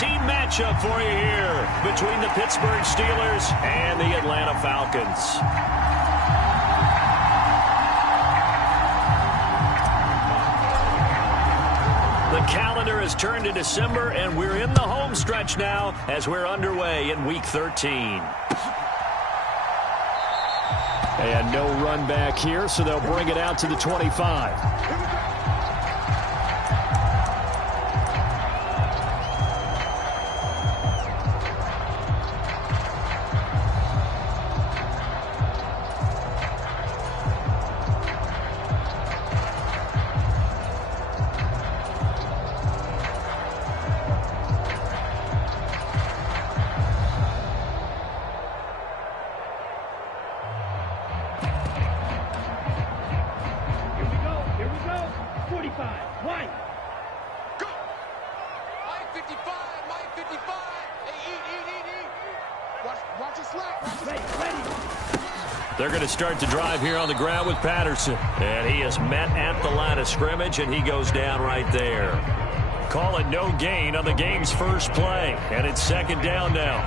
team matchup for you here between the Pittsburgh Steelers and the Atlanta Falcons. The calendar has turned to December, and we're in the home stretch now as we're underway in Week 13. And no run back here, so they'll bring it out to the 25. They're going to start the drive here on the ground with Patterson. And he is met at the line of scrimmage, and he goes down right there. Call it no gain on the game's first play. And it's second down now.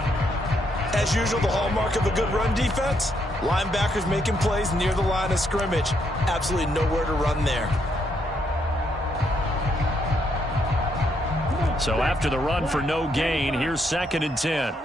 As usual, the hallmark of a good run defense, linebackers making plays near the line of scrimmage. Absolutely nowhere to run there. So after the run for no gain, here's 2nd and 10.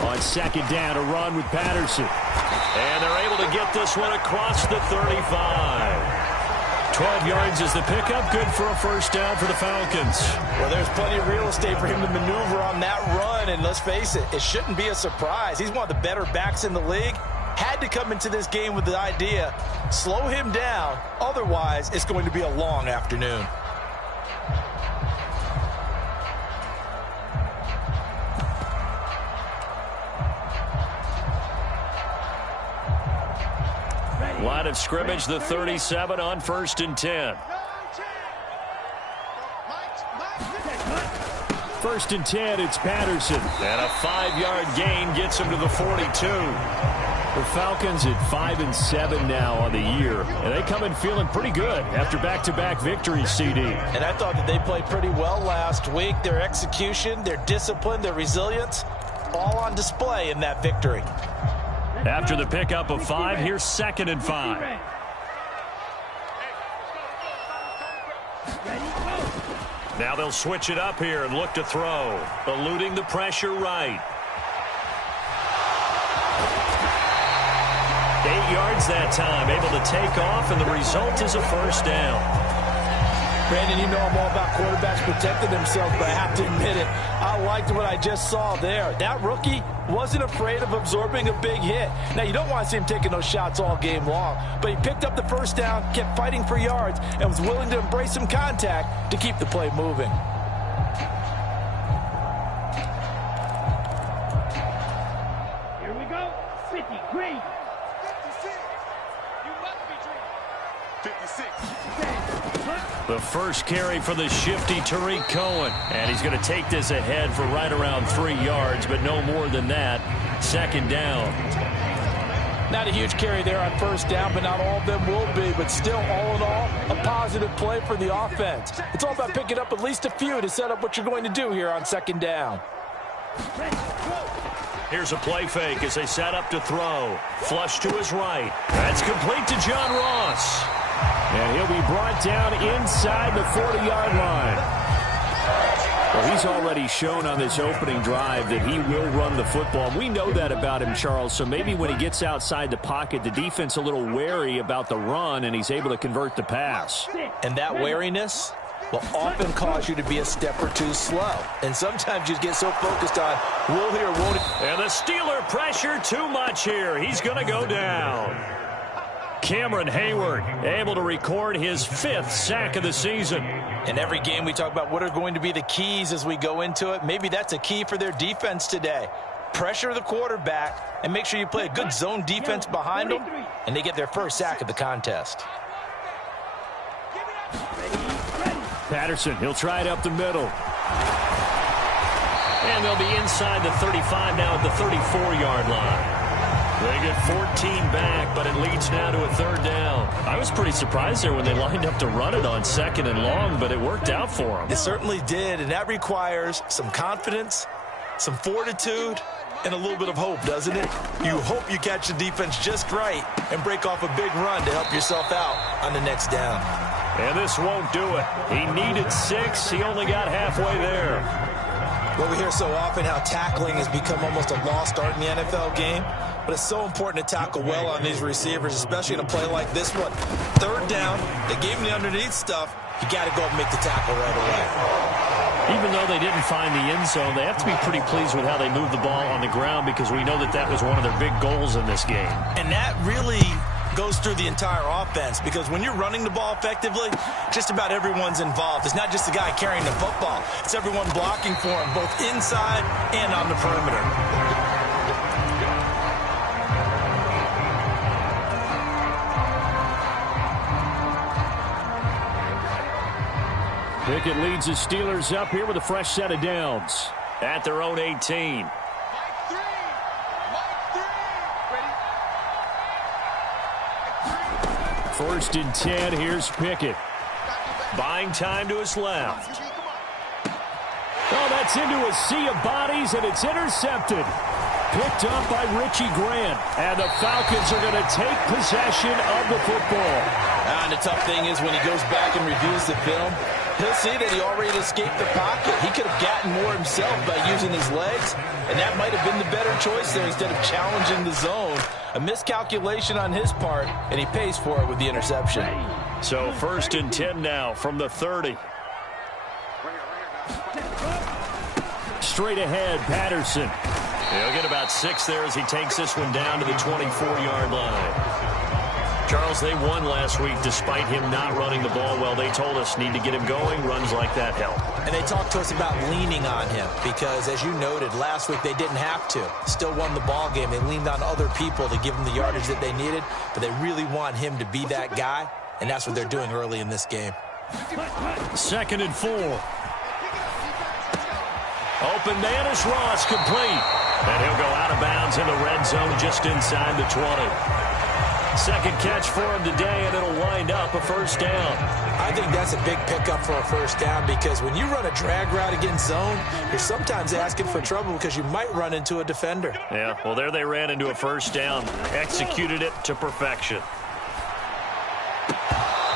On second down, a run with Patterson. And they're able to get this one across the 35. 12 yards is the pickup. Good for a first down for the Falcons. Well, there's plenty of real estate for him to maneuver on that run. And let's face it, it shouldn't be a surprise. He's one of the better backs in the league. Had to come into this game with the idea, slow him down. Otherwise, it's going to be a long afternoon. Line of scrimmage, the 37 on 1st and 10. 1st and 10, it's Patterson. And a 5-yard gain gets him to the 42. The Falcons at 5-7 now on the year. And they come in feeling pretty good after back-to-back victories, CD. And I thought that they played pretty well last week. Their execution, their discipline, their resilience, all on display in that victory. After the pickup of 5, here's 2nd and 5. Now they'll switch it up here and look to throw. Eluding the pressure right. 8 yards that time, able to take off, and the result is a first down. Brandon, you know I'm all about quarterbacks protecting themselves, but I have to admit it, I liked what I just saw there. That rookie wasn't afraid of absorbing a big hit. Now, you don't want to see him taking those shots all game long, but he picked up the first down, kept fighting for yards, and was willing to embrace some contact to keep the play moving. Here we go. 50, great. 56. You must be dreaming. 56. The first carry for the shifty Tariq Cohen. And he's going to take this ahead for right around 3 yards, but no more than that. 2nd down. Not a huge carry there on first down, but not all of them will be. But still, all in all, a positive play for the offense. It's all about picking up at least a few to set up what you're going to do here on 2nd down. Here's a play fake as they set up to throw. Flush to his right. That's complete to John Ross. And he'll be brought down inside the 40-yard line. Well, he's already shown on this opening drive that he will run the football. We know that about him, Charles, so maybe when he gets outside the pocket, the defense a little wary about the run, and he's able to convert the pass. And that wariness will often cause you to be a step or two slow. And sometimes you get so focused on will he or won't he. And the Steeler pressure too much here. He's going to go down. Cameron Hayward able to record his 5th sack of the season. In every game we talk about what are going to be the keys as we go into it. Maybe that's a key for their defense today. Pressure the quarterback and make sure you play a good zone defense behind them, and they get their first sack of the contest. Patterson, he'll try it up the middle. And they'll be inside the 35 now at the 34-yard line. They get 14 back, but it leads now to a third down. I was pretty surprised there when they lined up to run it on 2nd and long, but it worked out for them. It certainly did, and that requires some confidence, some fortitude, and a little bit of hope, doesn't it? You hope you catch the defense just right and break off a big run to help yourself out on the next down. And this won't do it. He needed 6. He only got halfway there. Well, we hear so often how tackling has become almost a lost art in the NFL game. But it's so important to tackle well on these receivers, especially in a play like this one. 3rd down, they gave him the underneath stuff. You got to go up and make the tackle right away. Even though they didn't find the end zone, they have to be pretty pleased with how they moved the ball on the ground because we know that that was one of their big goals in this game. And that really goes through the entire offense because when you're running the ball effectively, just about everyone's involved. It's not just the guy carrying the football. It's everyone blocking for him, both inside and on the perimeter. Pickett leads the Steelers up here with a fresh set of downs at their own 18. First and 10, here's Pickett. Buying time to his left. Oh, that's into a sea of bodies, and it's intercepted. Picked up by Richie Grant. And the Falcons are going to take possession of the football. And the tough thing is when he goes back and reviews the film, he'll see that he already escaped the pocket. He could have gotten more himself by using his legs, and that might have been the better choice there instead of challenging the zone. A miscalculation on his part, and he pays for it with the interception. So 1st and 10 now from the 30. Straight ahead, Patterson. He'll get about 6 there as he takes this one down to the 24-yard line. Charles, they won last week despite him not running the ball well. They told us need to get him going. Runs like that help. And they talked to us about leaning on him because, as you noted, last week they didn't have to. Still won the ball game. They leaned on other people to give them the yardage that they needed, but they really want him to be that guy, and that's what they're doing early in this game. 2nd and 4. Open man is Ross, complete. And he'll go out of bounds in the red zone just inside the 20. 2nd catch for him today, and it'll wind up a first down. I think that's a big pickup for a first down because when you run a drag route against zone, you're sometimes asking for trouble because you might run into a defender. Yeah, well, there they ran into a first down. Executed it to perfection.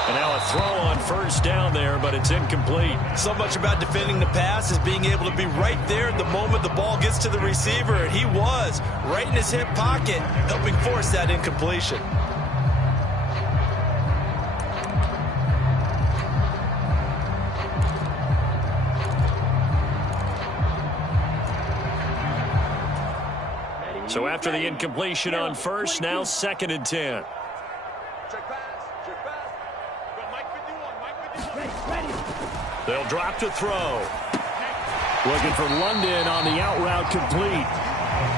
And now a throw on first down there, but it's incomplete. So much about defending the pass is being able to be right there at the moment the ball gets to the receiver, and he was right in his hip pocket, helping force that incompletion. So after the incompletion on first, now 2nd and 10. They'll drop to throw. Looking for London on the out route complete.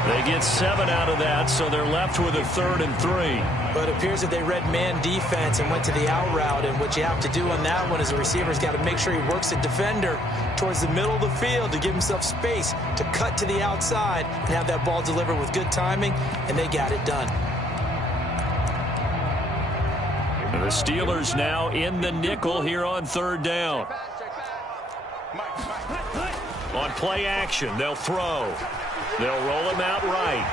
They get 7 out of that, so they're left with a 3rd and 3. But it appears that they read man defense and went to the out route, and what you have to do on that one is the receiver's got to make sure he works the defender towards the middle of the field to give himself space to cut to the outside and have that ball delivered with good timing, and they got it done. And the Steelers now in the nickel here on 3rd down. On play action, they'll throw. They'll roll him out right.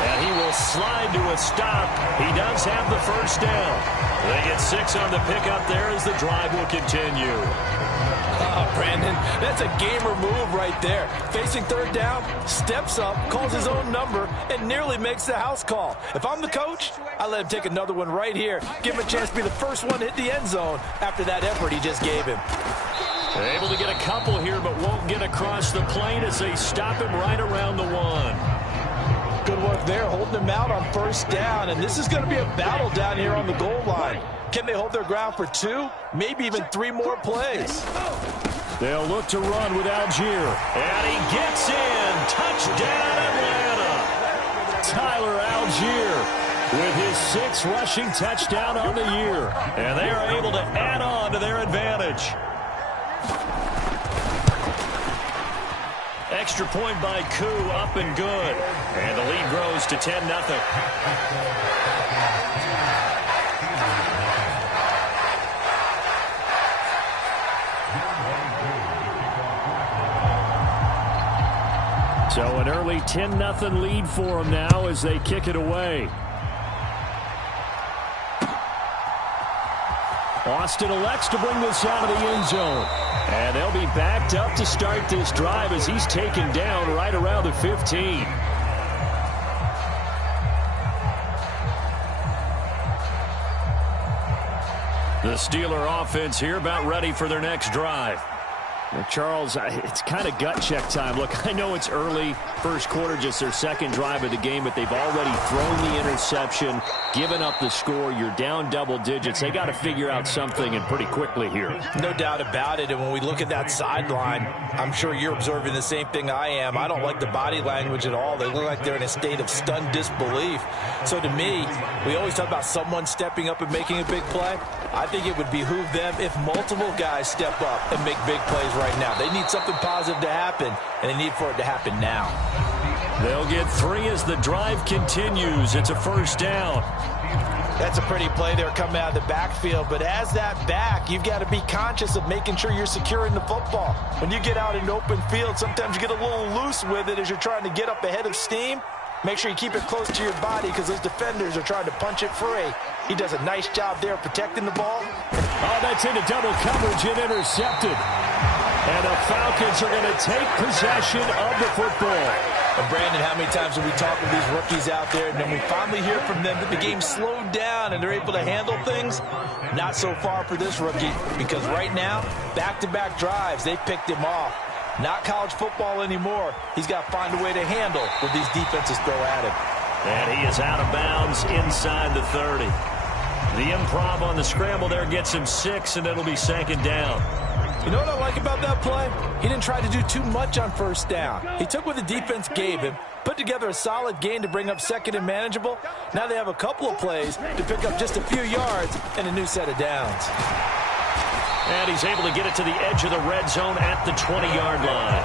And he will slide to a stop. He does have the first down. They get 6 on the pickup there as the drive will continue. Oh, Brandon, that's a gamer move right there. Facing 3rd down, steps up, calls his own number, and nearly makes the house call. If I'm the coach, I let him take another one right here. Give him a chance to be the first one to hit the end zone after that effort he just gave him. They're able to get a couple here, but won't get across the plane as they stop him right around the 1. Good work there, holding him out on first down, and this is going to be a battle down here on the goal line. Can they hold their ground for 2, maybe even 3 more plays? They'll look to run with Algier. And he gets in. Touchdown, Atlanta. Tyler Algier with his 6th rushing touchdown on the year. And they are able to add on to their advantage. extra point by Koo, up and good. And the lead grows to 10-0. So an early 10-0 lead for them now as they kick it away. Austin elects to bring this out of the end zone. And they'll be backed up to start this drive as he's taken down right around the 15. The Steeler offense here about ready for their next drive. Now, Charles, it's kind of gut check time. Look, I know it's early, first quarter, just their second drive of the game, but they've already thrown the interception, given up the score. You're down double digits. They got to figure out something, and pretty quickly here. No doubt about it. And when we look at that sideline, I'm sure you're observing the same thing I am. I don't like the body language at all. They look like they're in a state of stunned disbelief. So to me, we always talk about someone stepping up and making a big play. I think it would behoove them if multiple guys step up and make big plays right now. They need something positive to happen, and they need for it to happen now. They'll get 3 as the drive continues. It's a first down. That's a pretty play there coming out of the backfield, but as that back, you've got to be conscious of making sure you're securing the football. When you get out in open field, sometimes you get a little loose with it as you're trying to get up ahead of steam. Make sure you keep it close to your body because those defenders are trying to punch it free. He does a nice job there protecting the ball. Oh, that's into double coverage and intercepted. And the Falcons are going to take possession of the football. And Brandon, how many times have we talked with these rookies out there, and then we finally hear from them that the game slowed down and they're able to handle things? Not so far for this rookie, because right now, back-to-back drives, they picked him off. Not college football anymore. He's got to find a way to handle what these defenses throw at him. And he is out of bounds inside the 30. The improv on the scramble there gets him 6, and it'll be second down. You know what I like about that play? He didn't try to do too much on first down. He took what the defense gave him, put together a solid gain to bring up second and manageable. Now they have a couple of plays to pick up just a few yards and a new set of downs. And he's able to get it to the edge of the red zone at the 20-yard line.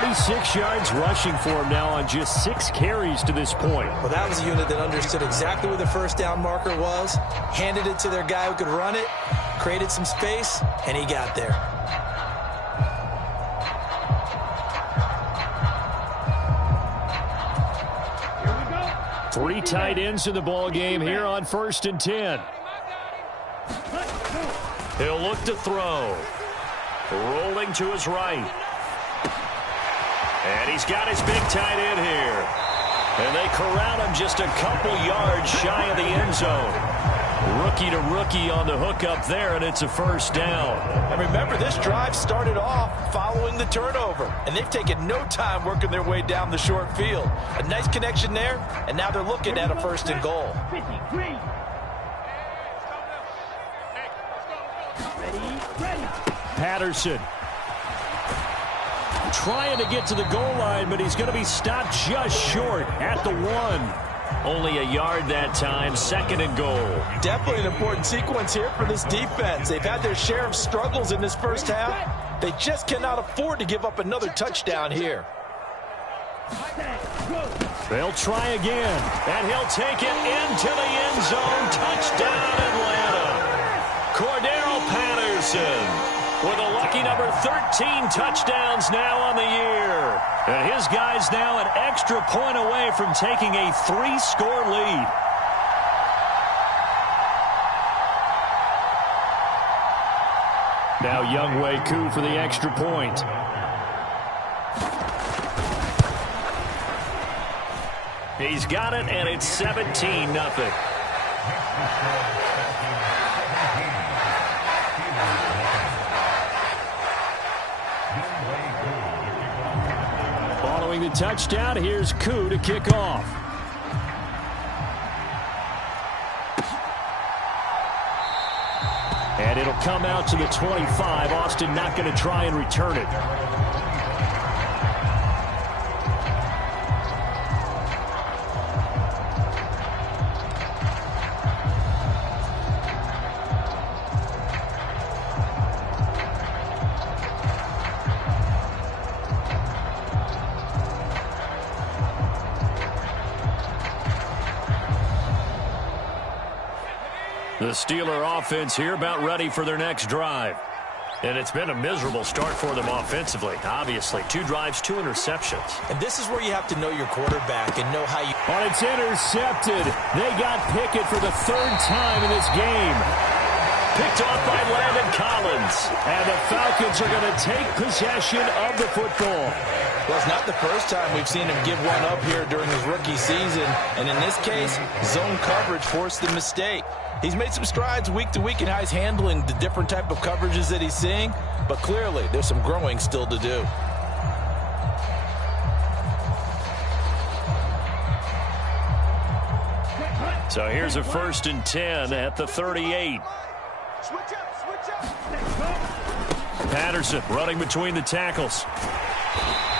46 yards rushing for him now on just 6 carries to this point. Well, that was a unit that understood exactly where the first down marker was, handed it to their guy who could run it, created some space, and he got there. Here we go. 3 tight ends in the ball game here on 1st and 10. He'll look to throw. Rolling to his right. And he's got his big tight end here. And they corral him just a couple yards shy of the end zone. Rookie to rookie on the hook up there, and it's a first down. And remember, this drive started off following the turnover, and they've taken no time working their way down the short field. A nice connection there, and now they're looking at a 1st and goal. 53. Ready. Patterson trying to get to the goal line, but he's going to be stopped just short at the 1. Only a yard that time, 2nd and goal. Definitely an important sequence here for this defense. They've had their share of struggles in this first half. They just cannot afford to give up another touchdown here. They'll try again, and he'll take it into the end zone. Touchdown, Atlanta. Cordero Patterson with a lucky number 13 touchdowns now on the year. And his guy's now an extra point away from taking a 3-score lead. Now Younghoe Koo for the extra point. He's got it, and it's 17-0. Following the touchdown, here's Koo to kick off. And it'll come out to the 25. Austin not going to try and return it. The Steeler offense here about ready for their next drive. And it's been a miserable start for them offensively. Obviously, 2 drives, 2 interceptions. And this is where you have to know your quarterback and know how you... Oh, it's intercepted. They got Pickett for the 3rd time in this game. Picked off by Landon Collins. And the Falcons are going to take possession of the football. Well, it's not the first time we've seen him give one up here during his rookie season. And in this case, zone coverage forced the mistake. He's made some strides week to week in how he's handling the different type of coverages that he's seeing. But clearly, there's some growing still to do. So here's a 1st and 10 at the 38. Switch up. Patterson running between the tackles.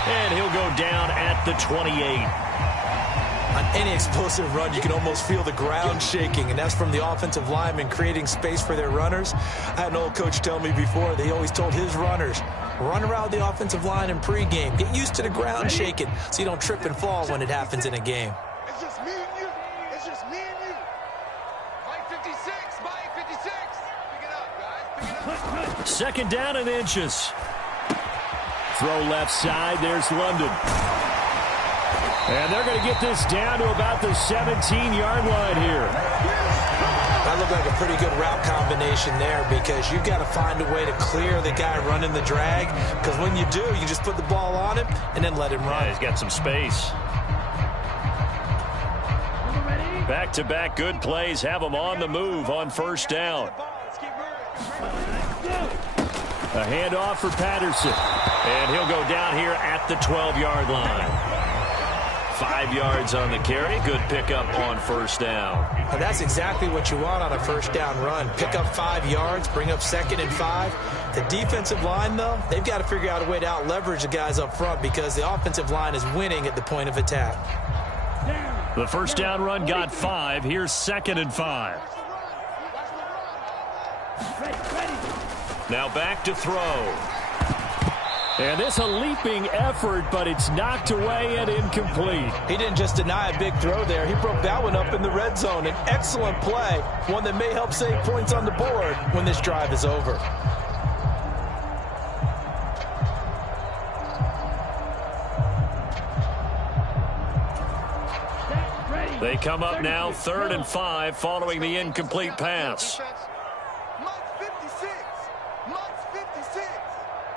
And he'll go down at the 28. On any explosive run, you can almost feel the ground shaking, and that's from the offensive linemen creating space for their runners. I had an old coach tell me before, they always told his runners, run around the offensive line in pregame. Get used to the ground shaking so you don't trip and fall when it happens in a game. It's just me and you. It's just me and you. Mike 56. Mike 56. Pick it up, guys. Pick it up. 2nd down and inches. Throw left side. There's London. And they're going to get this down to about the 17-yard line here. That looked like a pretty good route combination there because you've got to find a way to clear the guy running the drag. Because when you do, you just put the ball on him and then let him run. Yeah, he's got some space. Back-to-back good plays have him on the move on 1st down. A handoff for Patterson. And he'll go down here at the 12-yard line. 5 yards on the carry. Good pickup on 1st down. And that's exactly what you want on a 1st down run. Pick up 5 yards, bring up 2nd and 5. The defensive line, though, they've got to figure out a way to out-leverage the guys up front because the offensive line is winning at the point of attack. The 1st down run got 5. Here's 2nd and 5. Now back to throw. And this a leaping effort, but it's knocked away and incomplete. He didn't just deny a big throw there. He broke that one up in the red zone. An excellent play, one that may help save points on the board when this drive is over. They come up now 3rd and 5 following the incomplete pass. MUT 56. MUT 56.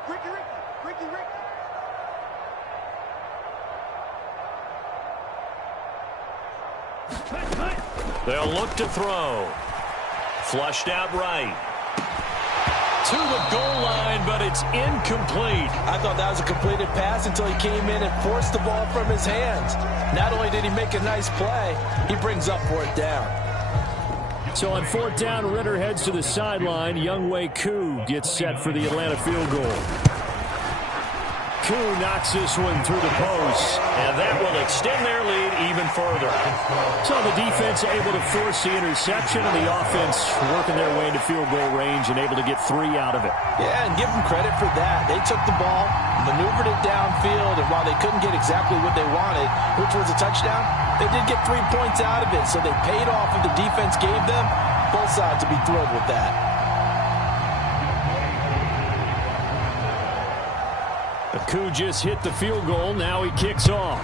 Ricky. They'll look to throw. Flushed out right. To the goal line, but it's incomplete. I thought that was a completed pass until he came in and forced the ball from his hands. Not only did he make a nice play, he brings up 4th down. So on 4th down, Ritter heads to the sideline. Younghoe Koo gets set for the Atlanta field goal. Koo knocks this one through the post, and that will extend their lead even further. So the defense able to force the interception, and the offense working their way into field goal range and able to get 3 out of it. Yeah, and give them credit for that. They took the ball, maneuvered it downfield, and while they couldn't get exactly what they wanted, which was a touchdown, they did get 3 points out of it, so they paid off what the defense gave them. Both sides to be thrilled with that. Koo just hit the field goal. Now he kicks off.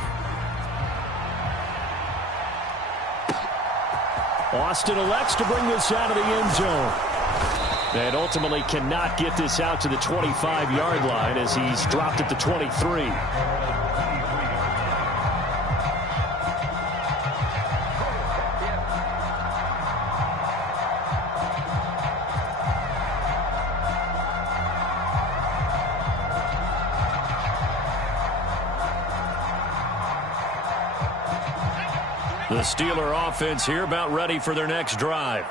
Austin elects to bring this out of the end zone. And ultimately cannot get this out to the 25-yard line as he's dropped at the 23. The Steeler offense here about ready for their next drive.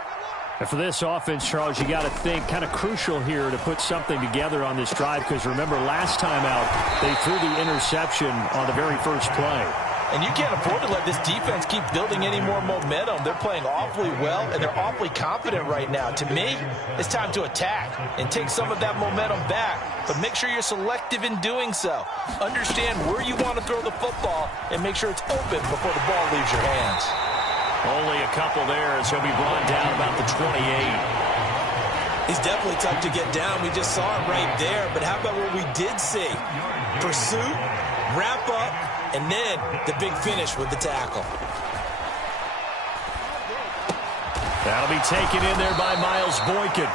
And for this offense, Charles, you got to think kind of crucial here to put something together on this drive because remember last time out they threw the interception on the very first play. And you can't afford to let this defense keep building any more momentum. They're playing awfully well, and they're awfully confident right now. To me, it's time to attack and take some of that momentum back. But make sure you're selective in doing so. Understand where you want to throw the football and make sure it's open before the ball leaves your hands. Only a couple there as he'll be brought down about the 28. He's definitely tough to get down. We just saw it right there. But how about what we did see? Pursuit, wrap up, and then the big finish with the tackle. That'll be taken in there by Miles Boykin.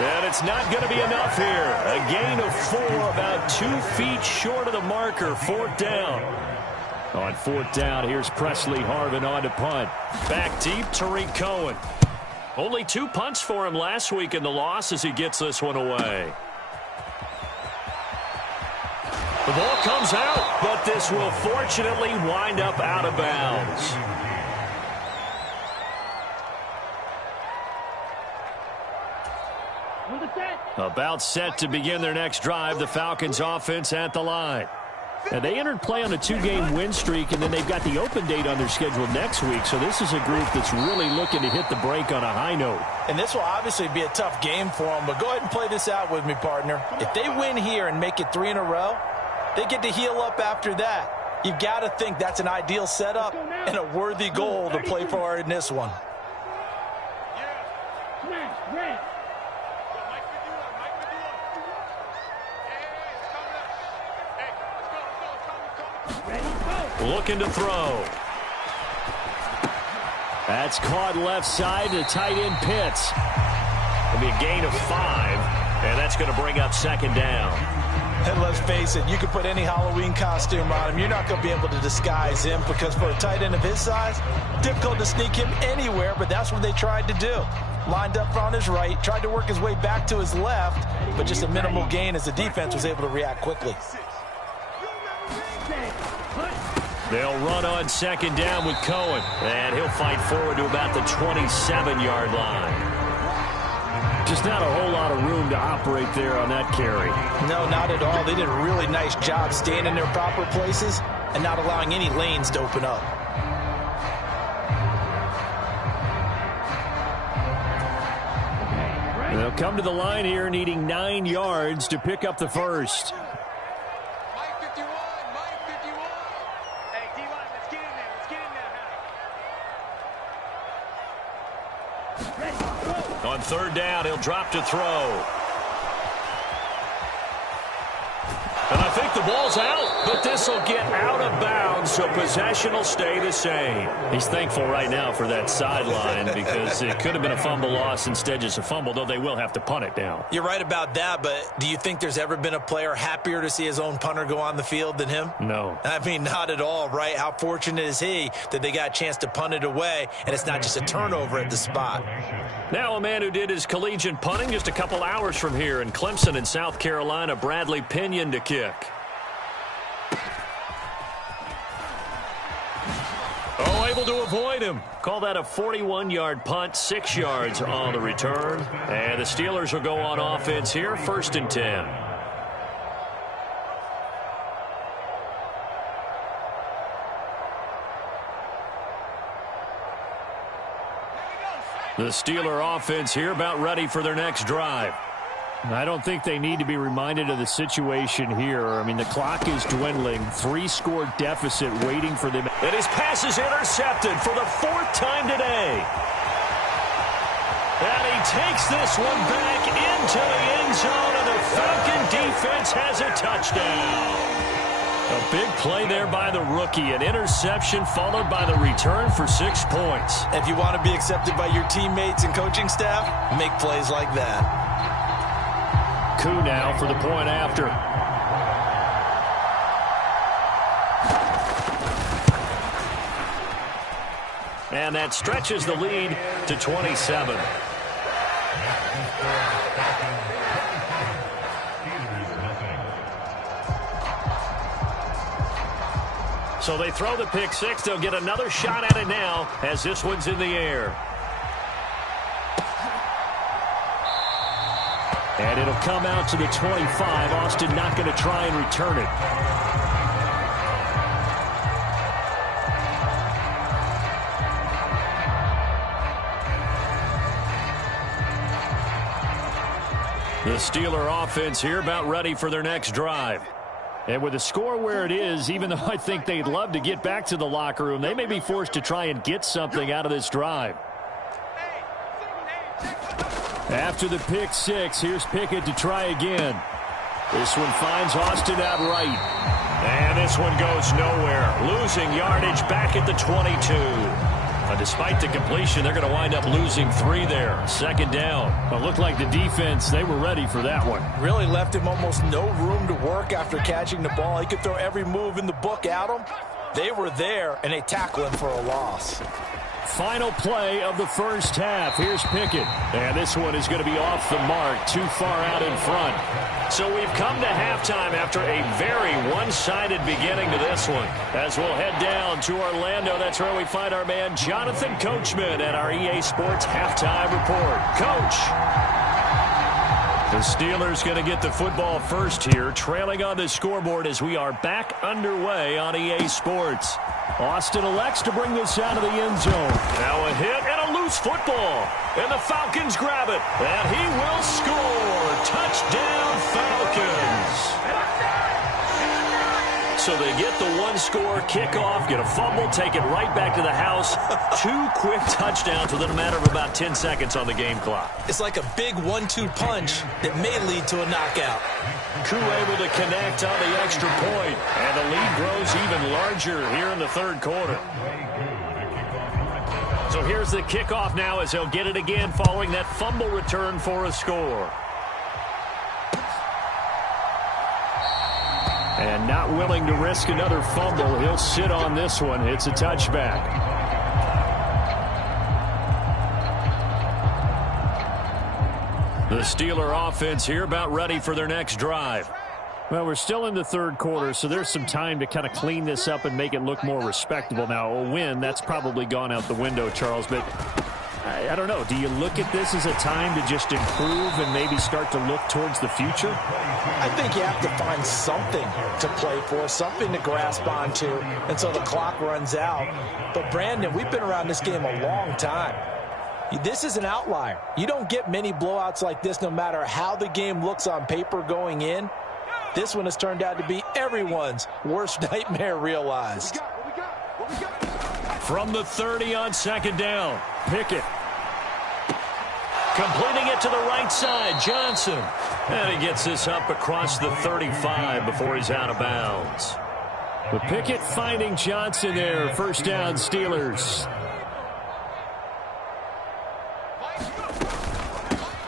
And it's not going to be enough here. A gain of 4, about 2 feet short of the marker. 4th down. On 4th down, here's Presley Harvin on to punt. Back deep, Tariq Cohen. Only 2 punts for him last week in the loss as he gets this one away. The ball comes out, but this will fortunately wind up out of bounds. About set to begin their next drive, the Falcons offense at the line. And they entered play on a 2-game win streak, and then they've got the open date on their schedule next week. So this is a group that's really looking to hit the break on a high note. And this will obviously be a tough game for them, but go ahead and play this out with me, partner. If they win here and make it 3 in a row, they get to heal up after that. You've got to think that's an ideal setup and a worthy goal to play for in this one. Looking to throw. That's caught left side to tight end Pitts. It'll be a gain of 5, and that's going to bring up 2nd down. And let's face it, you can put any Halloween costume on him. You're not going to be able to disguise him because for a tight end of his size, difficult to sneak him anywhere, but that's what they tried to do. Lined up on his right, tried to work his way back to his left, but just a minimal gain as the defense was able to react quickly. They'll run on 2nd down with Cohen, and he'll fight forward to about the 27-yard line. Just not a whole lot of room to operate there on that carry. No, not at all. They did a really nice job staying in their proper places and not allowing any lanes to open up. They'll come to the line here needing 9 yards to pick up the first. On 3rd down, he'll drop to throw. And I think the ball's out, but this will get out of bounds, so possession will stay the same. He's thankful right now for that sideline because it could have been a fumble loss, instead just a fumble, though they will have to punt it down. You're right about that, but do you think there's ever been a player happier to see his own punter go on the field than him? No. I mean, not at all, right? How fortunate is he that they got a chance to punt it away, and it's not just a turnover at the spot. Now a man who did his collegiate punting just a couple hours from here in Clemson in South Carolina, Bradley Pinion to kick. Oh, able to avoid him. Call that a 41-yard punt, 6 yards on the return. And the Steelers will go on offense here, 1st and 10. The Steeler offense here about ready for their next drive. I don't think they need to be reminded of the situation here. I mean, the clock is dwindling. 3-score deficit waiting for them. And his pass is intercepted for the 4th time today. And he takes this one back into the end zone, and the Falcon defense has a touchdown. A big play there by the rookie. An interception followed by the return for 6 points. If you want to be accepted by your teammates and coaching staff, make plays like that. Coup now for the point after. And that stretches the lead to 27. So they throw the pick six. They'll get another shot at it now as this one's in the air. And it'll come out to the 25. Austin not going to try and return it. The Steeler offense here about ready for their next drive. And with the score where it is, even though I think they'd love to get back to the locker room, they may be forced to try and get something out of this drive. After the pick six, here's Pickett to try again. This one finds Austin out right. And this one goes nowhere. Losing yardage back at the 22. Despite the completion, they're going to wind up losing 3 there. Second down. It looked like the defense, they were ready for that one. Really left him almost no room to work after catching the ball. He could throw every move in the book at him. They were there, and they tackle him for a loss. Final play of the first half. Here's Pickett. And this one is going to be off the mark, too far out in front. So we've come to halftime after a very one-sided beginning to this one. As we'll head down to Orlando, that's where we find our man Jonathan Coachman at our EA Sports Halftime Report. Coach. The Steelers going to get the football first here, trailing on the scoreboard as we are back underway on EA Sports. Austin elects to bring this out of the end zone. Now a hit and a loose football. And the Falcons grab it. And he will score. Touchdown, Falcons. So they get the one-score kickoff, get a fumble, take it right back to the house. 2 quick touchdowns within a matter of about 10 seconds on the game clock. It's like a big 1-2 punch that may lead to a knockout. Koo able to connect on the extra point, and the lead grows even larger here in the third quarter. So here's the kickoff now as he'll get it again following that fumble return for a score. And not willing to risk another fumble, he'll sit on this one. It's a touchback. The Steeler offense here about ready for their next drive. Well, we're still in the third quarter, so there's some time to kind of clean this up and make it look more respectable. Now, a win, that's probably gone out the window, Charles, but I don't know. Do you look at this as a time to just improve and maybe start to look towards the future? I think you have to find something to play for, something to grasp onto until the clock runs out. But, Brandon, we've been around this game a long time. This is an outlier. You don't get many blowouts like this no matter how the game looks on paper going in. This one has turned out to be everyone's worst nightmare realized. From the 30 on second down, Pickett. Completing it to the right side, Johnson. And he gets this up across the 35 before he's out of bounds. But Pickett finding Johnson there. First down, Steelers.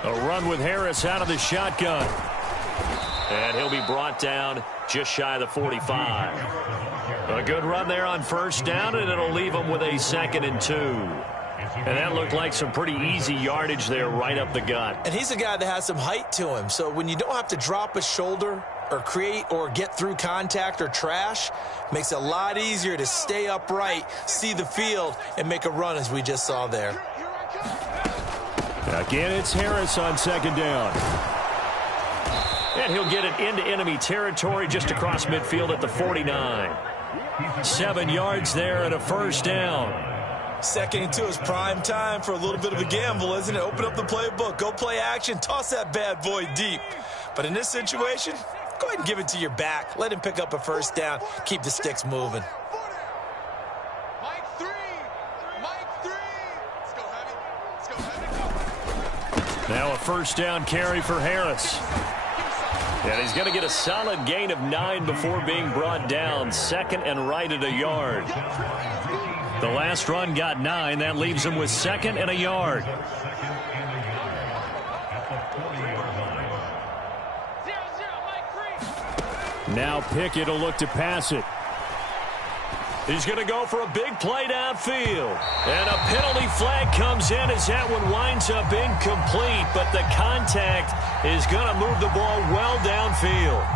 A run with Harris out of the shotgun. And he'll be brought down just shy of the 45. A good run there on first down, and it'll leave him with a 2nd and 2. And that looked like some pretty easy yardage there right up the gut. And he's a guy that has some height to him. So when you don't have to drop a shoulder or create or get through contact or trash, makes it a lot easier to stay upright, see the field, and make a run as we just saw there. Again, it's Harris on second down. And he'll get it into enemy territory just across midfield at the 49. 7 yards there and a first down. 2nd and 2 is prime time for a little bit of a gamble, isn't it? Open up the playbook, go play action, toss that bad boy deep. But in this situation, go ahead and give it to your back. Let him pick up a first down. Keep the sticks moving. Mike 3. Let's go, Heavy. Let's go, Heavy. Now a first down carry for Harris. And he's going to get a solid gain of 9 before being brought down. 2nd and right at a yard. The last run got 9. That leaves him with 2nd and a yard. Now Pickett will look to pass it. He's going to go for a big play downfield. And a penalty flag comes in as that one winds up incomplete. But the contact is going to move the ball well downfield.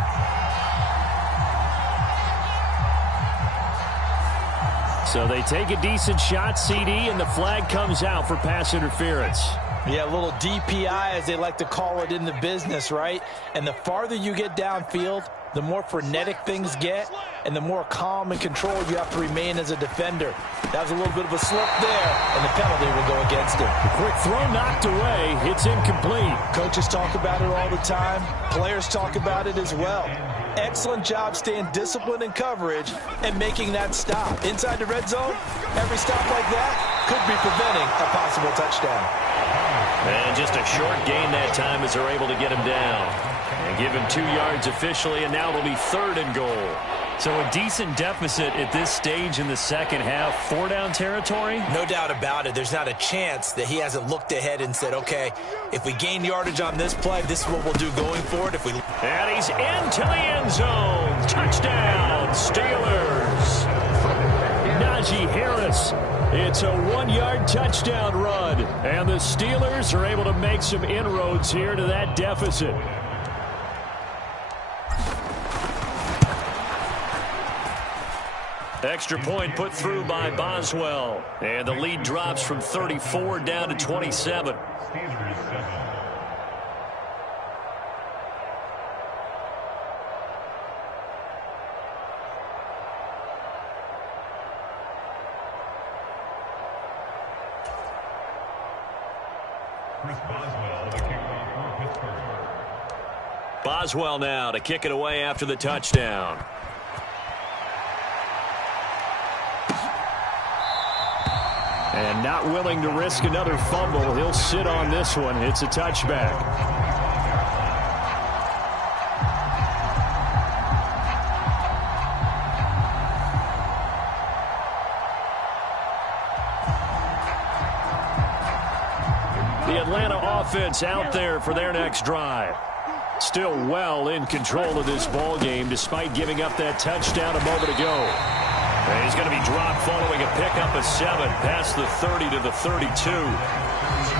So they take a decent shot, CD, and the flag comes out for pass interference. Yeah, a little DPI, as they like to call it in the business, right? And the farther you get downfield, the more frenetic things get, and the more calm and controlled you have to remain as a defender. That was a little bit of a slip there, and the penalty will go against him. The quick throw knocked away. It's incomplete. Coaches talk about it all the time. Players talk about it as well. excellent job staying disciplined in coverage and making that stop. Inside the red zone, every stop like that could be preventing a possible touchdown. And just a short gain that time as they're able to get him down. And give him 2 yards officially, and now it'll be 3rd and goal. So a decent deficit at this stage in the second half. 4-down territory? No doubt about it. There's not a chance that he hasn't looked ahead and said, okay, if we gain yardage on this play, this is what we'll do going forward. And he's into the end zone. Touchdown, Steelers. Najee Harris. It's a 1-yard touchdown run. And the Steelers are able to make some inroads here to that deficit. Extra point put through by Boswell. And the lead drops from 34 down to 27. Boswell now to kick it away after the touchdown. And not willing to risk another fumble. He'll sit on this one. It's a touchback. The Atlanta offense out there for their next drive. Still well in control of this ball game despite giving up that touchdown a moment ago. And he's going to be dropped following a pickup of 7 past the 30 to the 32.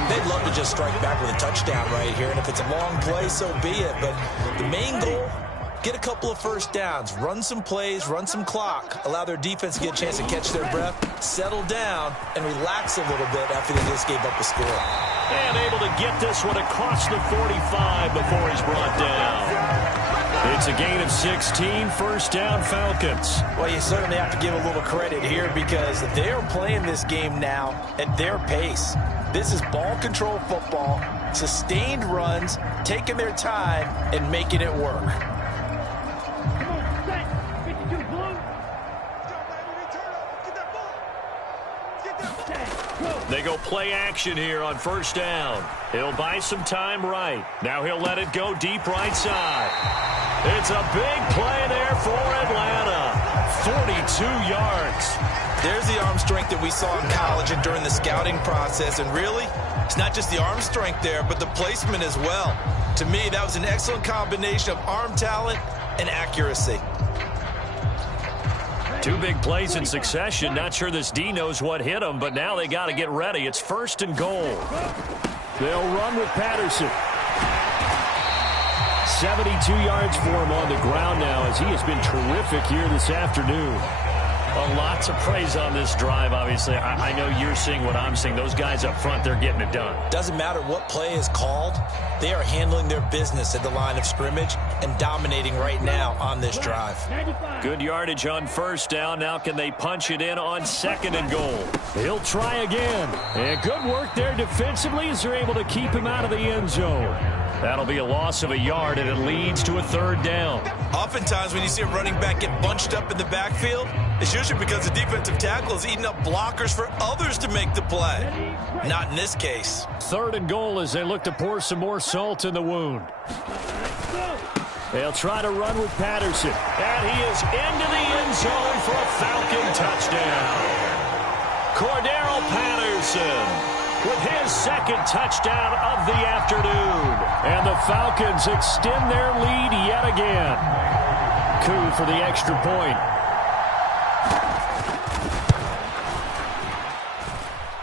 They'd love to just strike back with a touchdown right here, and if it's a long play, so be it. But the main goal, get a couple of first downs, run some plays, run some clock, allow their defense to get a chance to catch their breath, settle down, and relax a little bit after they just gave up a score. And able to get this one across the 45 before he's brought down. It's a gain of 16, first down Falcons. Well, you certainly have to give a little credit here because they're playing this game now at their pace. This is ball control football, sustained runs, taking their time and making it work. Come on, set. 52 blue. They go play action here on first down. He'll buy some time right. Now he'll let it go deep right side. It's a big play there for Atlanta. 42 yards. There's the arm strength that we saw in college and during the scouting process. And really, it's not just the arm strength there, but the placement as well. To me, that was an excellent combination of arm talent and accuracy. 2 big plays in succession. Not sure this D knows what hit him, but now they got to get ready. It's first and goal. They'll run with Patterson. 72 yards for him on the ground now as he has been terrific here this afternoon. Well, lots of praise on this drive, obviously. I know you're seeing what I'm seeing. Those guys up front, they're getting it done. Doesn't matter what play is called. They are handling their business at the line of scrimmage and dominating right now on this drive. Good yardage on first down. Now can they punch it in on second and goal? He'll try again. And good work there defensively as they're able to keep him out of the end zone. That'll be a loss of a yard, and it leads to a third down. Oftentimes when you see a running back get bunched up in the backfield, it's usually because the defensive tackle is eating up blockers for others to make the play. Not in this case. Third and goal as they look to pour some more salt in the wound. They'll try to run with Patterson. And he is into the end zone for a Falcon touchdown. Cordero Patterson with his second touchdown of the afternoon. And the Falcons extend their lead yet again. Coup for the extra point.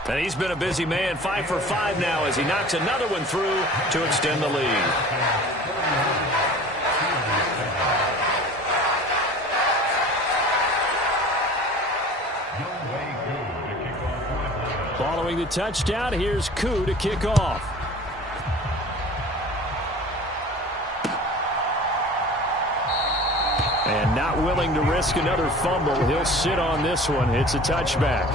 And he's been a busy man, 5 for 5 now as he knocks another one through to extend the lead. Following the touchdown, here's Koo to kick off. And not willing to risk another fumble, he'll sit on this one. It's a touchback.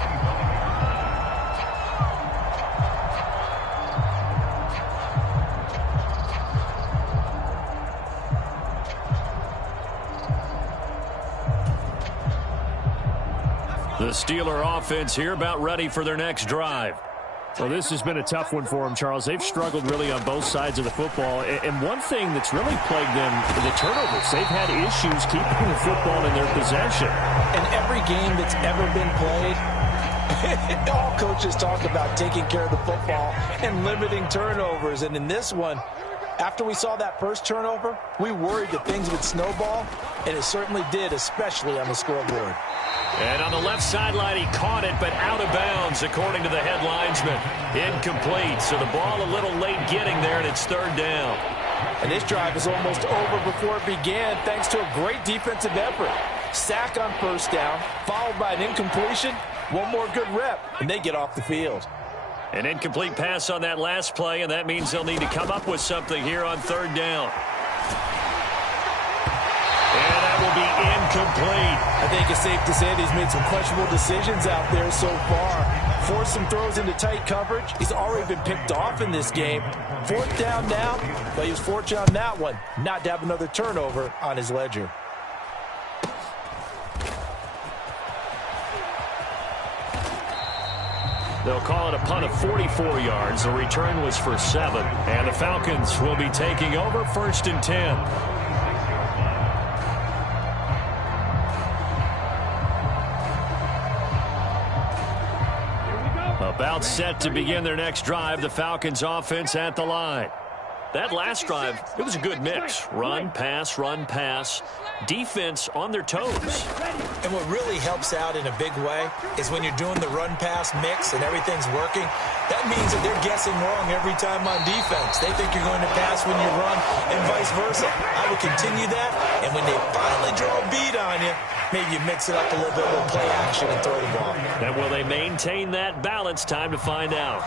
The Steeler offense here about ready for their next drive. Well, this has been a tough one for them, Charles. They've struggled really on both sides of the football. And one thing that's really plagued them, the turnovers. They've had issues keeping the football in their possession. In every game that's ever been played, all coaches talk about taking care of the football and limiting turnovers. And in this one, after we saw that first turnover, we worried that things would snowball, and it certainly did, especially on the scoreboard. And on the left sideline, he caught it, but out of bounds, according to the head linesman. Incomplete, so the ball a little late getting there, and it's third down. And this drive is almost over before it began, thanks to a great defensive effort. Sack on first down, followed by an incompletion, one more good rep, and they get off the field. An incomplete pass on that last play, and that means they'll need to come up with something here on third down. And that will be incomplete. I think it's safe to say that he's made some questionable decisions out there so far. Forced some throws into tight coverage. He's already been picked off in this game. Fourth down now, but he was fortunate on that one not to have another turnover on his ledger. They'll call it a punt of 44 yards. The return was for 7. And the Falcons will be taking over first and 10. About set to begin their next drive. The Falcons offense at the line. That last drive, it was a good mix. Run, pass, defense on their toes. And what really helps out in a big way is when you're doing the run-pass mix and everything's working, that means that they're guessing wrong every time on defense. They think you're going to pass when you run and vice versa. I would continue that, and when they finally draw a beat on you, maybe you mix it up a little bit with play action and throw the ball. And will they maintain that balance? Time to find out.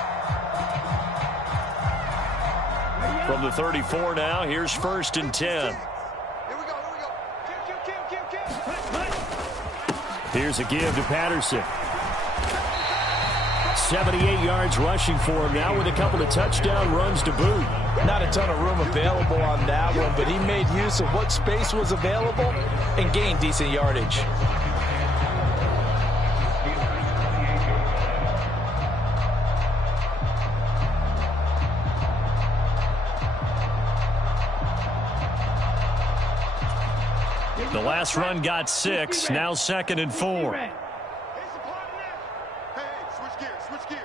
From the 34 now, here's first and 10. Here we go. Here's a give to Patterson. 78 yards rushing for him now with a couple of touchdown runs to boot. Not a ton of room available on that one, but he made use of what space was available and gained decent yardage. The last run got 6, now second and 4. Hey, switch gears.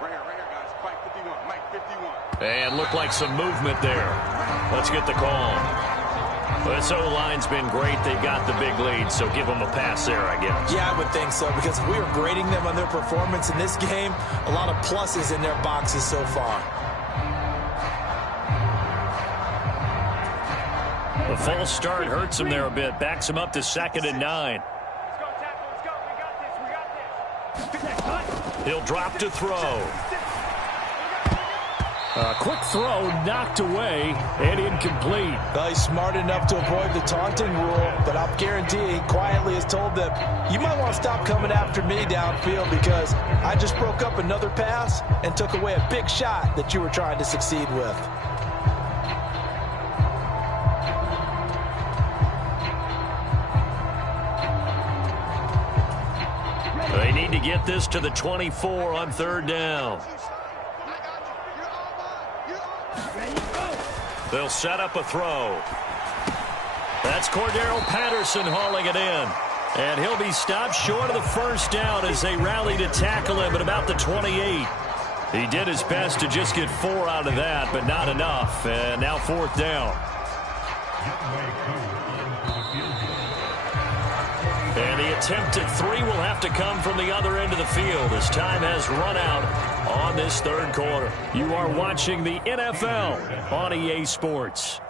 Right here, guys. Mike 51. And looked like some movement there. Let's get the call. Well, this O-line's been great. They've got the big lead, so give them a pass there, I guess. Yeah, I would think so, because if we were grading them on their performance in this game, a lot of pluses in their boxes so far. The false start hurts him there a bit. Backs him up to second and 9. Let's go, tackle. Let's go. We got this. He'll drop to throw. A quick throw knocked away and incomplete. Well, he's smart enough to avoid the taunting rule, but I'll guarantee he quietly has told them, you might want to stop coming after me downfield because I just broke up another pass and took away a big shot that you were trying to succeed with. They need to get this to the 24 on third down. They'll set up a throw. That's Cordero Patterson hauling it in. And he'll be stopped short of the first down as they rally to tackle him at about the 28. He did his best to just get 4 out of that, but not enough. And now fourth down. And the attempt at 3 will have to come from the other end of the field as time has run out on this third quarter. You are watching the NFL on EA Sports.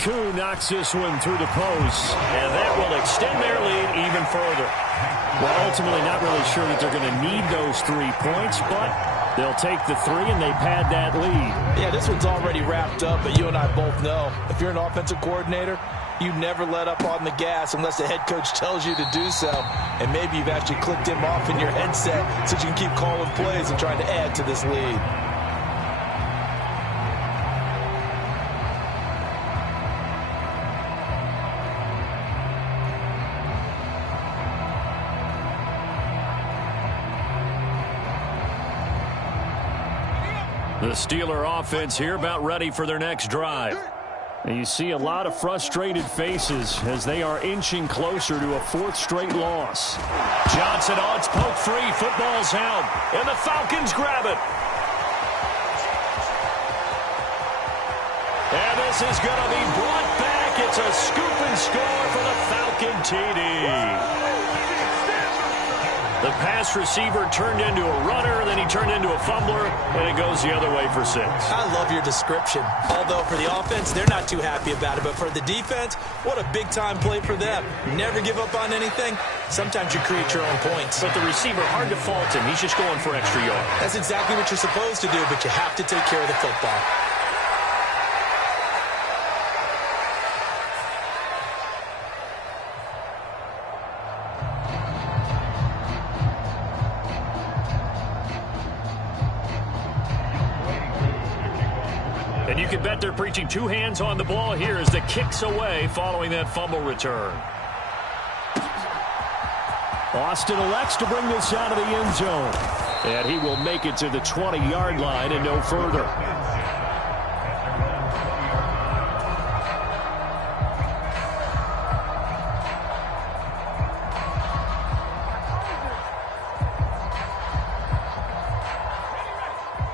Koo knocks this one through the post. And that will extend their lead even further. Well, ultimately not really sure that they're going to need those 3 points, but they'll take the 3 and they pad that lead. Yeah, this one's already wrapped up, but you and I both know if you're an offensive coordinator, you never let up on the gas unless the head coach tells you to do so. And maybe you've actually clicked him off in your headset so you can keep calling plays and trying to add to this lead. The Steeler offense here about ready for their next drive. And you see a lot of frustrated faces as they are inching closer to a fourth straight loss. Johnson on, it's poke free. Football's out. And the Falcons grab it. And this is going to be brought back. It's a scoop and score for the Falcon TD. The pass receiver turned into a runner, then he turned into a fumbler, and it goes the other way for 6. I love your description. Although for the offense, they're not too happy about it. But for the defense, what a big-time play for them. Never give up on anything. Sometimes you create your own points. But the receiver, hard to fault him. He's just going for extra yards. That's exactly what you're supposed to do, but you have to take care of the football. And you can bet they're preaching 2 hands on the ball here as the kick's away following that fumble return. Austin elects to bring this out of the end zone. And he will make it to the 20-yard line and no further.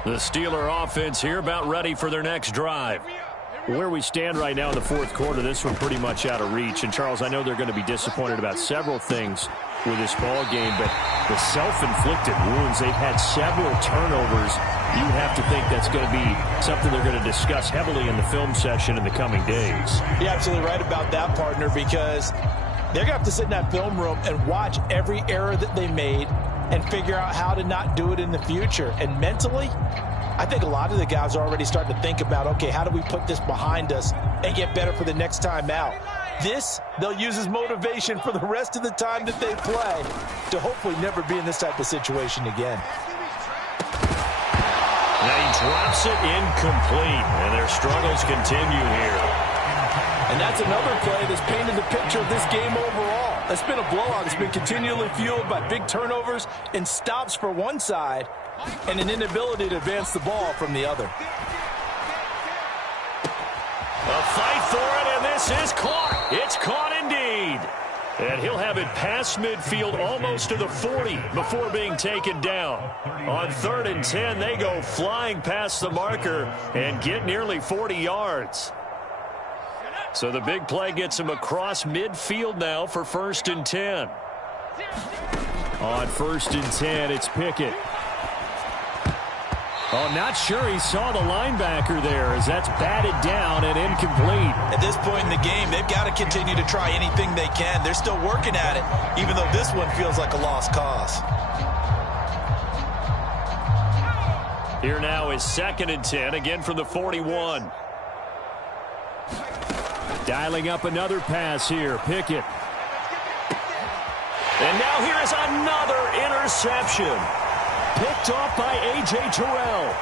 The Steeler offense here about ready for their next drive. Where we stand right now in the fourth quarter, this one pretty much out of reach. And, Charles, I know they're going to be disappointed about several things with this ball game, but the self-inflicted wounds, they've had several turnovers. You would have to think that's going to be something they're going to discuss heavily in the film session in the coming days. You're absolutely right about that, partner, because they're going to have to sit in that film room and watch every error that they made and figure out how to not do it in the future. And mentally, I think a lot of the guys are already starting to think about, okay, how do we put this behind us and get better for the next time out? This, they'll use as motivation for the rest of the time that they play to hopefully never be in this type of situation again. Now he drops it incomplete, and their struggles continue here. And that's another play that's painted the picture of this game overall. It's been a blowout. It's been continually fueled by big turnovers and stops for one side and an inability to advance the ball from the other. A fight for it, and this is caught. It's caught indeed. And he'll have it past midfield almost to the 40 before being taken down. On 3rd and 10, they go flying past the marker and get nearly 40 yards. So the big play gets him across midfield now for 1st and 10. On 1st and 10, it's Pickett. Oh, not sure he saw the linebacker there as that's batted down and incomplete. At this point in the game, they've got to continue to try anything they can. They're still working at it, even though this one feels like a lost cause. Here now is 2nd and 10, again from the 41. Dialing up another pass here, Pickett. And now here is another interception. Picked off by A.J. Terrell.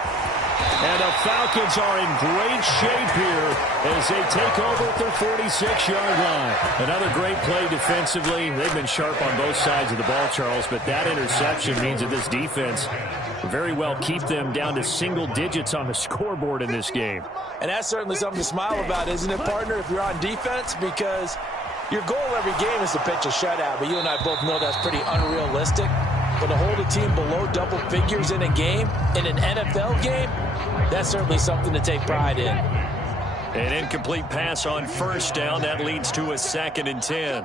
And the Falcons are in great shape here as they take over at their 46-yard line. Another great play defensively. They've been sharp on both sides of the ball, Charles, but that interception means that this defense very well keep them down to single digits on the scoreboard in this game. And that's certainly something to smile about, isn't it, partner, if you're on defense? Because your goal every game is to pitch a shutout, but you and I both know that's pretty unrealistic. But to hold a team below double figures in a game, in an NFL game, that's certainly something to take pride in. An incomplete pass on 1st down. That leads to a 2nd and 10.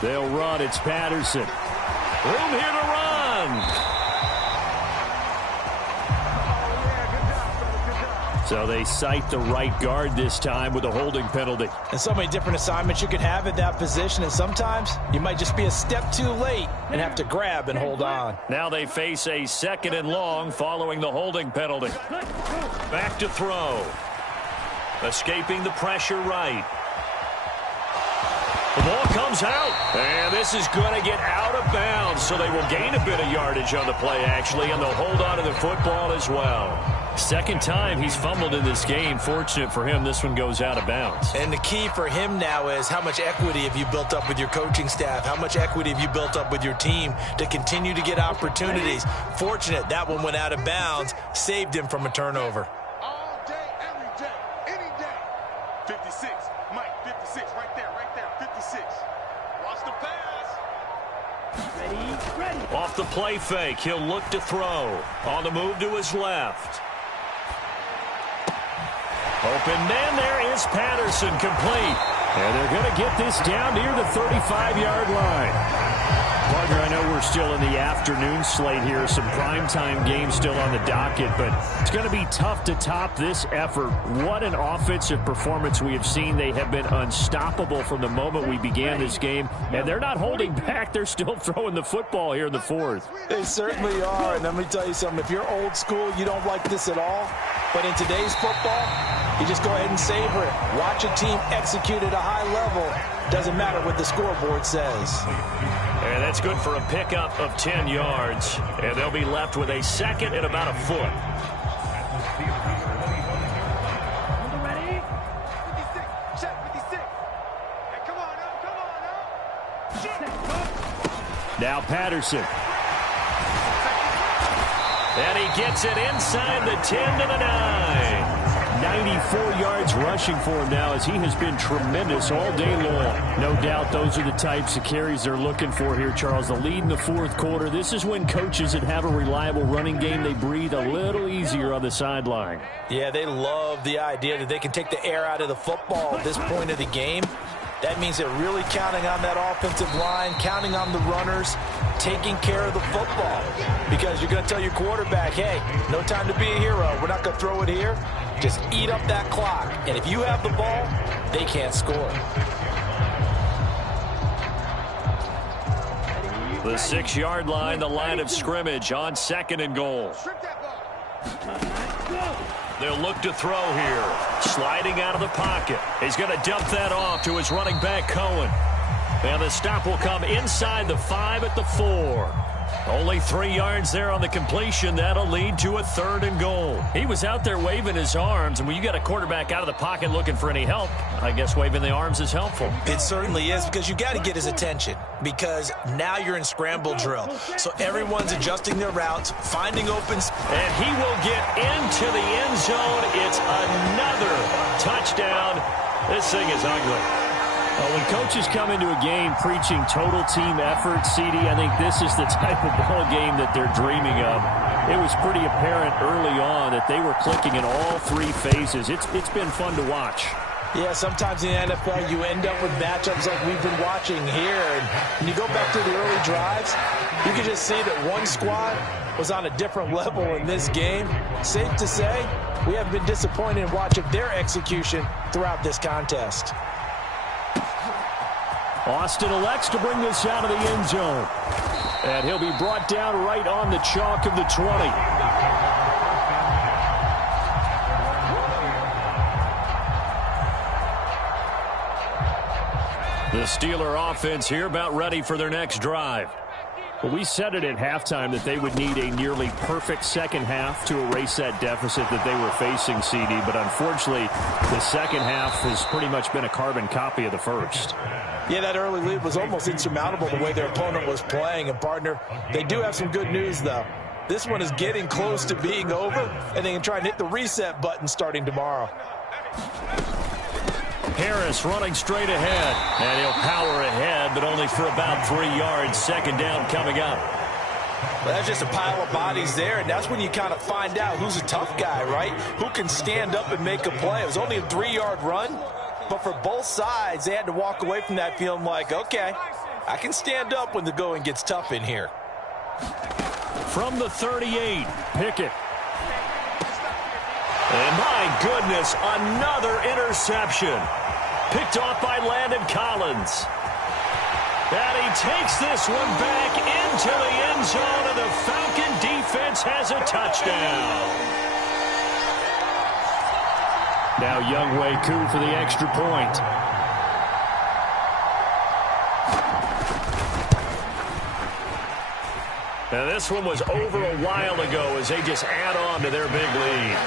They'll run. It's Patterson. Room here to run. So they cite the right guard this time with a holding penalty. And so many different assignments you could have at that position, and sometimes you might just be a step too late and have to grab and hold on. Now they face a 2nd and long following the holding penalty. Back to throw. Escaping the pressure right. The ball comes out, and this is going to get out of bounds, so they will gain a bit of yardage on the play, actually, and they'll hold on to the football as well. Second time he's fumbled in this game. Fortunate for him, this one goes out of bounds. And the key for him now is how much equity have you built up with your coaching staff? How much equity have you built up with your team to continue to get opportunities? Fortunate that one went out of bounds, saved him from a turnover. All day, every day, any day. 56, Mike, 56, right there, 56. Watch the pass. Ready. Off the play fake, he'll look to throw. On the move to his left. Open man, there is Patterson, complete. And they're going to get this down near the 35-yard line. Partner, I know we're still in the afternoon slate here. Some primetime games still on the docket, but it's going to be tough to top this effort. What an offensive performance we have seen. They have been unstoppable from the moment we began this game, and they're not holding back. They're still throwing the football here in the fourth. They certainly are, and let me tell you something. If you're old school, you don't like this at all. But in today's football, you just go ahead and savor it. Watch a team execute at a high level. Doesn't matter what the scoreboard says. And that's good for a pickup of 10 yards. And they'll be left with a second and about a foot. Ready? 56, check 56. Hey, come on now. Now Patterson. And he gets it inside the 10 to the 9. 94 yards rushing for him now as he has been tremendous all day long. No doubt those are the types of carries they're looking for here, Charles. The lead in the fourth quarter. This is when coaches that have a reliable running game, they breathe a little easier on the sideline. Yeah, they love the idea that they can take the air out of the football at this point of the game. That means they're really counting on that offensive line, counting on the runners, taking care of the football. Because you're going to tell your quarterback, hey, no time to be a hero. We're not going to throw it here. Just eat up that clock. And if you have the ball, they can't score. The 6-yard line, the line of scrimmage on 2nd and goal. Strip that ball. They'll look to throw here. Sliding out of the pocket. He's going to dump that off to his running back, Cohen. And the stop will come inside the 5 at the 4. Only 3 yards there on the completion. That'll lead to a 3rd and goal. He was out there waving his arms, and when you got a quarterback out of the pocket looking for any help, I guess waving the arms is helpful. It certainly is, because you got to get his attention, because now you're in scramble drill. So everyone's adjusting their routes, finding open. And he will get into the end zone. It's another touchdown. This thing is ugly. Well, when coaches come into a game preaching total team effort, CD, I think this is the type of ball game that they're dreaming of. It was pretty apparent early on that they were clicking in all 3 phases. It's been fun to watch. Yeah, sometimes in the NFL you end up with matchups like we've been watching here. And when you go back to the early drives, you can just see that one squad was on a different level in this game. Safe to say, we have been disappointed in watching their execution throughout this contest. Austin elects to bring this out of the end zone. And he'll be brought down right on the chalk of the 20. The Steeler offense here about ready for their next drive. Well, we said it at halftime that they would need a nearly perfect second half to erase that deficit that they were facing, CD. But unfortunately, the second half has pretty much been a carbon copy of the first. Yeah, that early lead was almost insurmountable the way their opponent was playing. And, partner, they do have some good news, though. This one is getting close to being over, and they can try and hit the reset button starting tomorrow. Harris running straight ahead, and he'll power ahead, but only for about 3 yards. Second down coming up. Well, that's just a pile of bodies there, and that's when you kind of find out who's a tough guy, right? Who can stand up and make a play. It was only a 3-yard run, but for both sides, they had to walk away from that feeling like, okay, I can stand up when the going gets tough in here. From the 38, Pickett. And my goodness, another interception. Picked off by Landon Collins. And he takes this one back into the end zone, and the Falcon defense has a touchdown. Now Younghoe Koo for the extra point. And this one was over a while ago as they just add on to their big lead.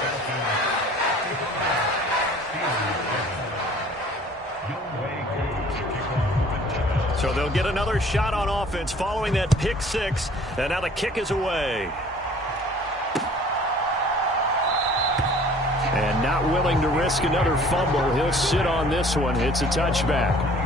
So they'll get another shot on offense following that pick six, and now the kick is away. And not willing to risk another fumble, he'll sit on this one. It's a touchback.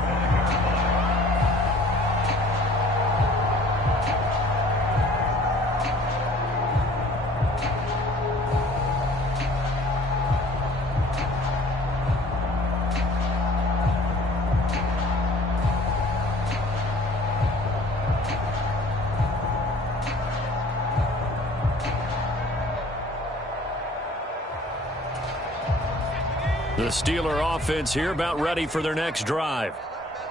The Steeler offense here about ready for their next drive.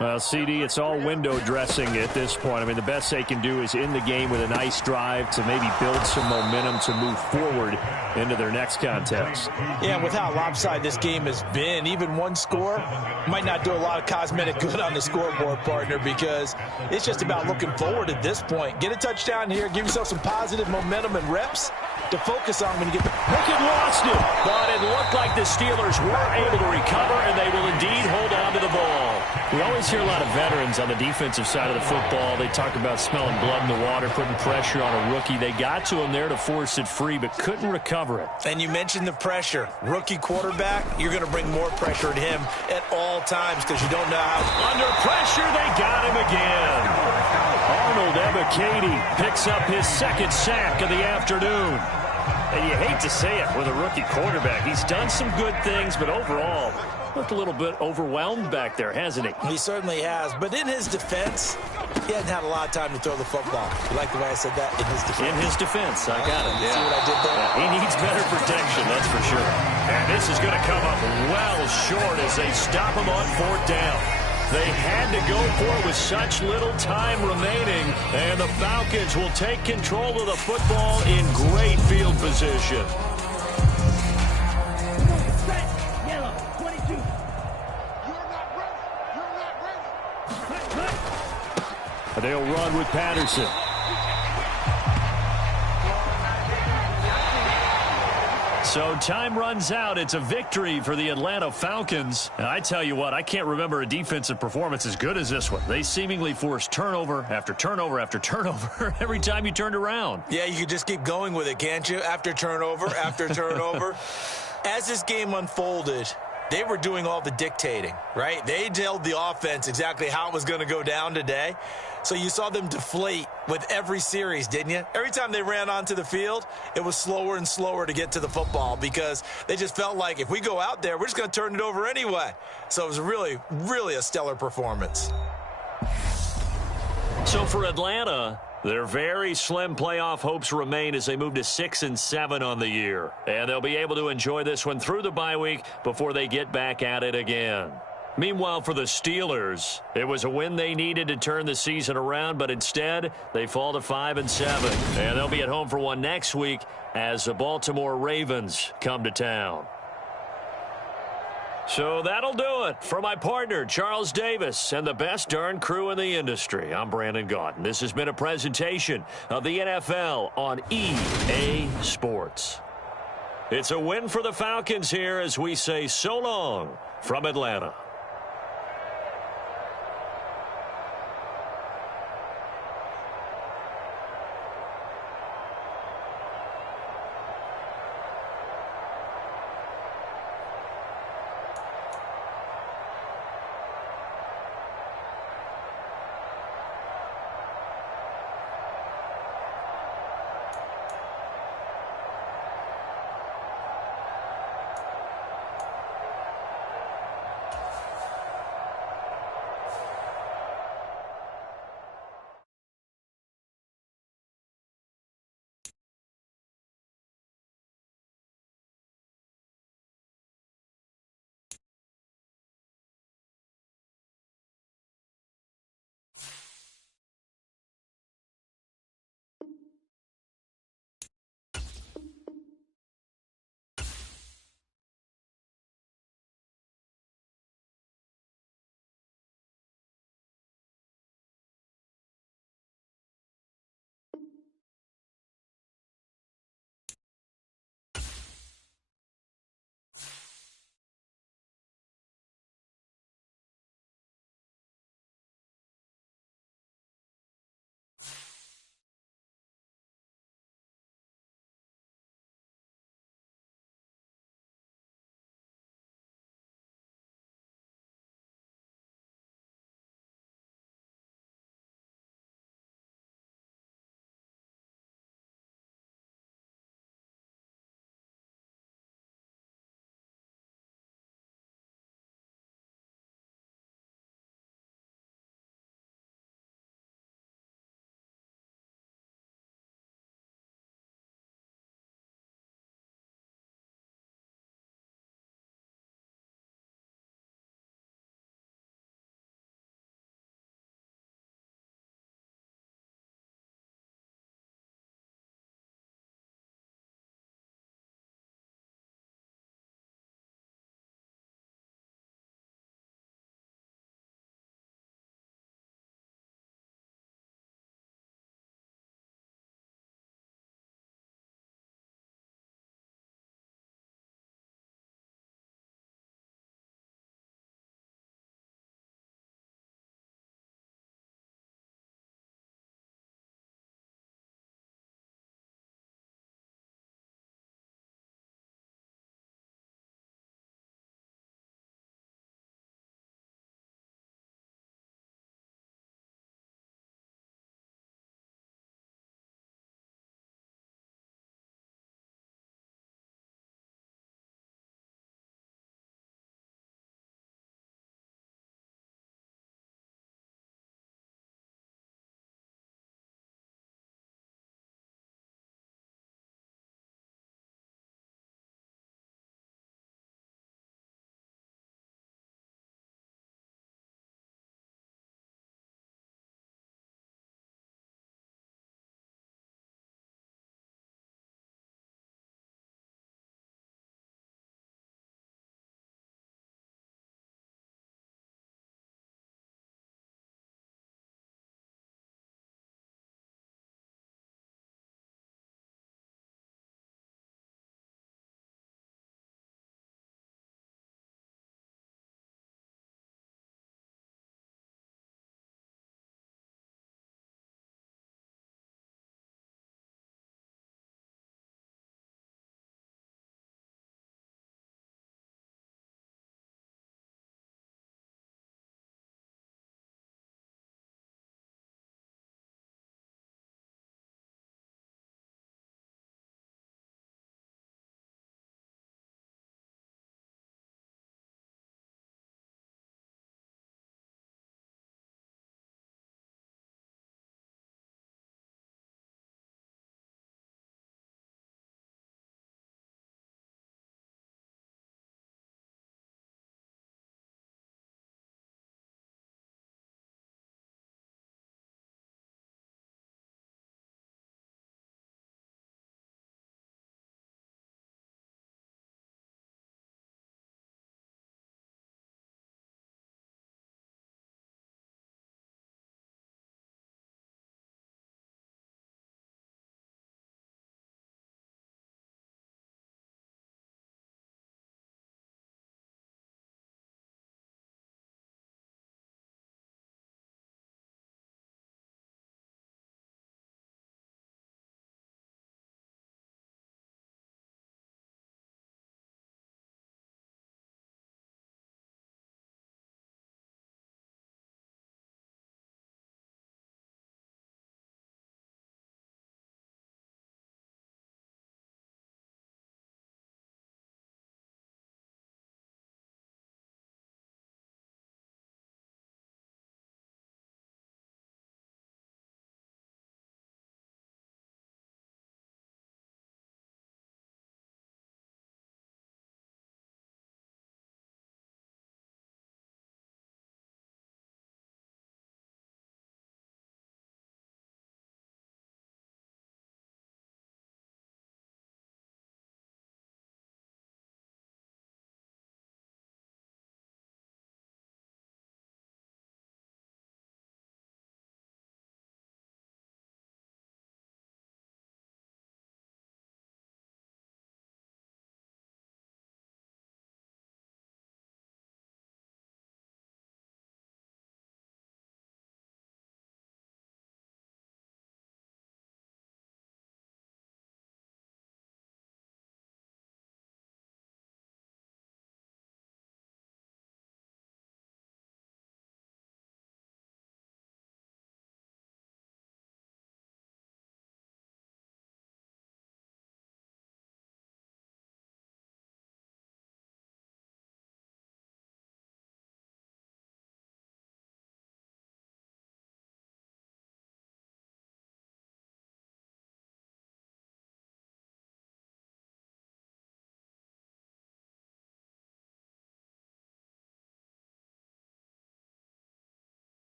Well, CD, it's all window dressing at this point. I mean, the best they can do is end the game with a nice drive to maybe build some momentum to move forward into their next contest. Yeah, and with how lopsided this game has been, even one score might not do a lot of cosmetic good on the scoreboard, partner, because it's just about looking forward at this point. Get a touchdown here, give yourself some positive momentum and reps to focus on when you get the... Look, it lost it, but it looked like the Steelers were able to recover, and they will indeed hold on to the ball. We always hear a lot of veterans on the defensive side of the football. They talk about smelling blood in the water, putting pressure on a rookie. They got to him there to force it free, but couldn't recover it. And you mentioned the pressure. Rookie quarterback, you're going to bring more pressure at him at all times because you don't know how... Under pressure, they got him again. Arnold Ebiketie picks up his second sack of the afternoon. And you hate to say it with a rookie quarterback. He's done some good things, but overall, looked a little bit overwhelmed back there, hasn't he? He certainly has. But in his defense, he hasn't had a lot of time to throw the football. You like the way I said that? In his defense. In his defense. I got it. You see what I did there? Yeah, he needs better protection, that's for sure. And this is going to come up well short as they stop him on fourth down. They had to go for it with such little time remaining, and the Falcons will take control of the football in great field position. Yellow, 22. They'll run with Patterson. So time runs out. It's a victory for the Atlanta Falcons. And I tell you what, I can't remember a defensive performance as good as this one. They seemingly forced turnover after turnover after turnover every time you turned around. Yeah, you could just keep going with it, can't you? After turnover, after turnover. As this game unfolded, they were doing all the dictating, right? They told the offense exactly how it was going to go down today. So you saw them deflate with every series, didn't you? Every time they ran onto the field, it was slower and slower to get to the football because they just felt like if we go out there, we're just going to turn it over anyway. So it was really, really a stellar performance. So for Atlanta, their very slim playoff hopes remain as they move to 6-7 on the year. And they'll be able to enjoy this one through the bye week before they get back at it again. Meanwhile, for the Steelers, it was a win they needed to turn the season around, but instead they fall to 5-7. And they'll be at home for one next week as the Baltimore Ravens come to town. So that'll do it. For my partner, Charles Davis, and the best darn crew in the industry, I'm Brandon Gaudin. This has been a presentation of the NFL on EA Sports. It's a win for the Falcons here as we say so long from Atlanta.